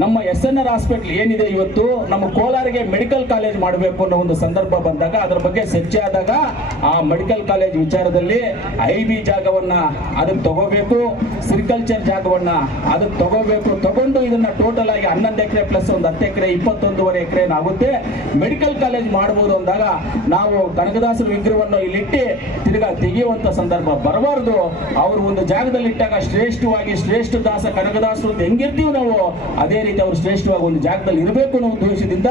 ನಮ್ಮ S N R hospital ಏನಿದೆ ಇವತ್ತು? ನಮ್ಮ ಕೋಲಾರಿಗೆ ಮೆಡಿಕಲ್ ಕಾಲೇಜ್ ಮಾಡಬೇಕು ಅನ್ನೋ ಒಂದು ಸಂದರ್ಭ ಬಂದಾಗ, ಅದರ ಬಗ್ಗೆ ಚರ್ಚೆ ಆದಾಗ ಆ ಮೆಡಿಕಲ್ ಕಾಲೇಜ್ ವಿಚಾರದಲ್ಲಿ ಐ ಬಿ ಜಾಗವನ್ನ ಅದಕ್ಕೆ ತಗೋಬೇಕು ಸಿರಿಕಲ್ಚರ್ ಜಾಗವನ್ನ ಅದಕ್ಕೆ ತಗೋಬೇಕು. ತಗೊಂಡು ಇದನ್ನ ಟೋಟಲ್ ಆಗಿ ಹನ್ನೊಂದು ಎಕರೆ ಪ್ಲಸ್ ಒಂದು ಹತ್ತು ಎಕರೆ, ಇಪ್ಪತ್ತೊಂದೂವರೆ ಎಕರೆ ಆಗುತ್ತೆ ಮೆಡಿಕಲ್ ಕಾಲೇಜ್ ಮಾಡಬಹುದು ಅಂದಾಗ ನಾವು ಕನಕದಾಸರ ವಿಗ್ರಹವನ್ನು ಇಲ್ಲಿಟ್ಟು ತಿರ್ಗಾ ತೆಗೆಯುವಂತ ಸಂದರ್ಭ ಬರಬಾರ್ದು. ಅವರು ಒಂದು ಜಾಗದಲ್ಲಿ ಇಟ್ಟಾಗ ಶ್ರೇಷ್ಠವಾಗಿ ಶ್ರೇಷ್ಠ ದಾಸ ಕನಕದಾಸರು ಹೆಂಗೆ ಹೆಂಗಿರ್ತೀವಿ ನಾವು ಅದೇ ರೀತಿ ಅವರು ಶ್ರೇಷ್ಠವಾಗಿ ಒಂದು ಜಾಗದಲ್ಲಿ ಇರಬೇಕು ಅನ್ನೋ ಉದ್ದೇಶದಿಂದ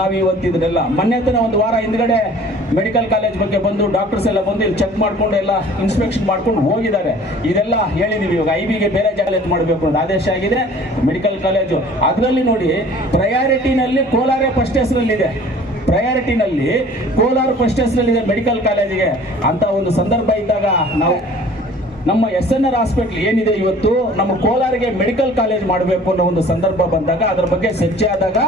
ನಾವು ಇವತ್ತಿದ್ರೆಲ್ಲ ಮೊನ್ನೆ ತನ ಒಂದು ವಾರ ಹಿಂದ್ಗಡೆ ಮೆಡಿಕಲ್ ಕಾಲೇಜ್ ಬಗ್ಗೆ ಬಂದು ಡಾಕ್ಟರ್ಸ್ ಎಲ್ಲ ಬಂದು ಇಲ್ಲಿ ಚೆಕ್ ಮಾಡ್ಕೊಂಡು ಎಲ್ಲ ಇನ್ಸ್ಪೆಕ್ಷನ್ ಮಾಡ್ಕೊಂಡು ಹೋಗಿದ್ದಾರೆ. ಇದೆಲ್ಲ ಹೇಳಿದೀವಿ ಇವಾಗ. ಐ ಬಿಗೆ ಬೇರೆ ಎತ್ತು ಮಾಡಬೇಕು ಅಂತ ಆದೇಶ ಆಗಿದೆ. ಮೆಡಿಕಲ್ ಕಾಲೇಜು ಅದರಲ್ಲಿ ನೋಡಿ ಪ್ರಯಾರಿಟಿನಲ್ಲಿ ಕೋಲಾರ ಫಸ್ಟ್ ಹೆಸರಲ್ಲಿದೆ ಪ್ರಯಾರಿಟಿನಲ್ಲಿ ಕೋಲಾರ ಫಸ್ಟ್ ಹೆಸರಲ್ಲಿದೆ ಮೆಡಿಕಲ್ ಕಾಲೇಜಿಗೆ ಅಂತ ಒಂದು ಸಂದರ್ಭ ಇದ್ದಾಗ ನಾವು ನಮ್ಮ ಎಸ್ ಎನ್ ಆರ್ ಹಾಸ್ಪಿಟಲ್ ಏನಿದೆ ಇವತ್ತು? ನಮ್ಮ ಕೋಲಾರಿಗೆ ಮೆಡಿಕಲ್ ಕಾಲೇಜ್ ಮಾಡಬೇಕು ಅನ್ನೋ ಒಂದು ಸಂದರ್ಭ ಬಂದಾಗ ಅದರ ಬಗ್ಗೆ ಚರ್ಚೆ ಆದಾಗ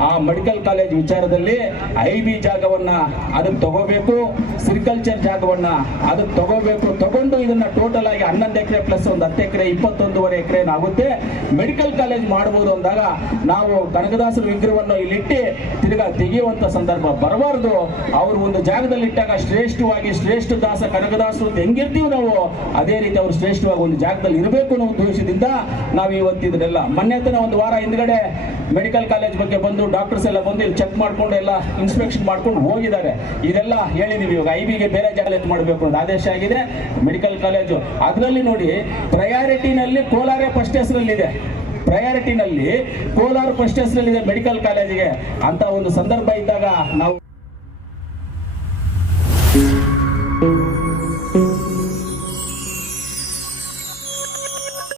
ಆ ಮೆಡಿಕಲ್ ಕಾಲೇಜ್ ವಿಚಾರದಲ್ಲಿ ಐ ಬಿ ಜಾಗವನ್ನ ಅದಕ್ಕೆ ತಗೋಬೇಕು. ಸಿರಿಕಲ್ಚರ್ ಜಾಗವನ್ನ ಅದು ತಗೋಬೇಕು. ತಗೊಂಡು ಇದನ್ನ ಟೋಟಲ್ ಆಗಿ ಹನ್ನೊಂದು ಎಕರೆ ಪ್ಲಸ್ ಒಂದು ಹತ್ತು ಎಕರೆ, ಇಪ್ಪತ್ತೊಂದೂವರೆ ಎಕರೆ ಆಗುತ್ತೆ ಮೆಡಿಕಲ್ ಕಾಲೇಜ್ ಮಾಡಬಹುದು ಅಂದಾಗ ನಾವು ಕನಕದಾಸರ ವಿಗ್ರಹವನ್ನು ಇಲ್ಲಿಟ್ಟು ತಿರ್ಗಾ ತೆಗೆಯುವಂತ ಸಂದರ್ಭ ಬರಬಾರ್ದು. ಅವರು ಒಂದು ಜಾಗದಲ್ಲಿ ಇಟ್ಟಾಗ ಶ್ರೇಷ್ಠವಾಗಿ ಶ್ರೇಷ್ಠ ದಾಸ ಕನಕದಾಸರು ಹೆಂಗಿರ್ತೀವಿ ನಾವು? ಅದೇ ರೀತಿ ಅವರು ಶ್ರೇಷ್ಠವಾಗಿ ಒಂದು ಜಾಗದಲ್ಲಿ ಇರಬೇಕು ಅನ್ನೋ ಉದ್ದೇಶದಿಂದ ನಾವು ಇವತ್ತಿದ್ರೆಲ್ಲ ಮೊನ್ನೆ ತನ ಒಂದು ವಾರ ಹಿಂದ್ಗಡೆ ಮೆಡಿಕಲ್ ಕಾಲೇಜ್ ಬಗ್ಗೆ ಬಂದು ಡಾಕ್ಟರ್ಸ್ ಎಲ್ಲ ಬಂದು ಇಲ್ಲಿ ಚೆಕ್ ಮಾಡ್ಕೊಂಡು ಎಲ್ಲ ಇನ್ಸ್ಪೆಕ್ಷನ್ ಮಾಡ್ಕೊಂಡು ಹೋಗಿದ್ದಾರೆ. ಇದೆಲ್ಲ ಹೇಳಿದೀವಿ ಇವಾಗ. ಐ ಬಿಗೆ ಬೇರೆ ಜಾಗ ಮಾಡಬೇಕು ಅಂತ ಆದೇಶ ಆಗಿದೆ ಮೆಡಿಕಲ್ ಕಾಲೇಜು ಅದರಲ್ಲಿ ನೋಡಿ ಪ್ರಯಾರಿಟಿನಲ್ಲಿ ಕೋಲಾರ ಫಸ್ಟ್ ಹೆಸರಲ್ಲಿದೆ ಪ್ರಯಾರಿಟಿನಲ್ಲಿ ಕೋಲಾರ ಫಸ್ಟ್ ಹೆಸರಲ್ಲಿದೆ ಮೆಡಿಕಲ್ ಕಾಲೇಜಿಗೆ ಅಂತ ಒಂದು ಸಂದರ್ಭ ಇದ್ದಾಗ ನಾವು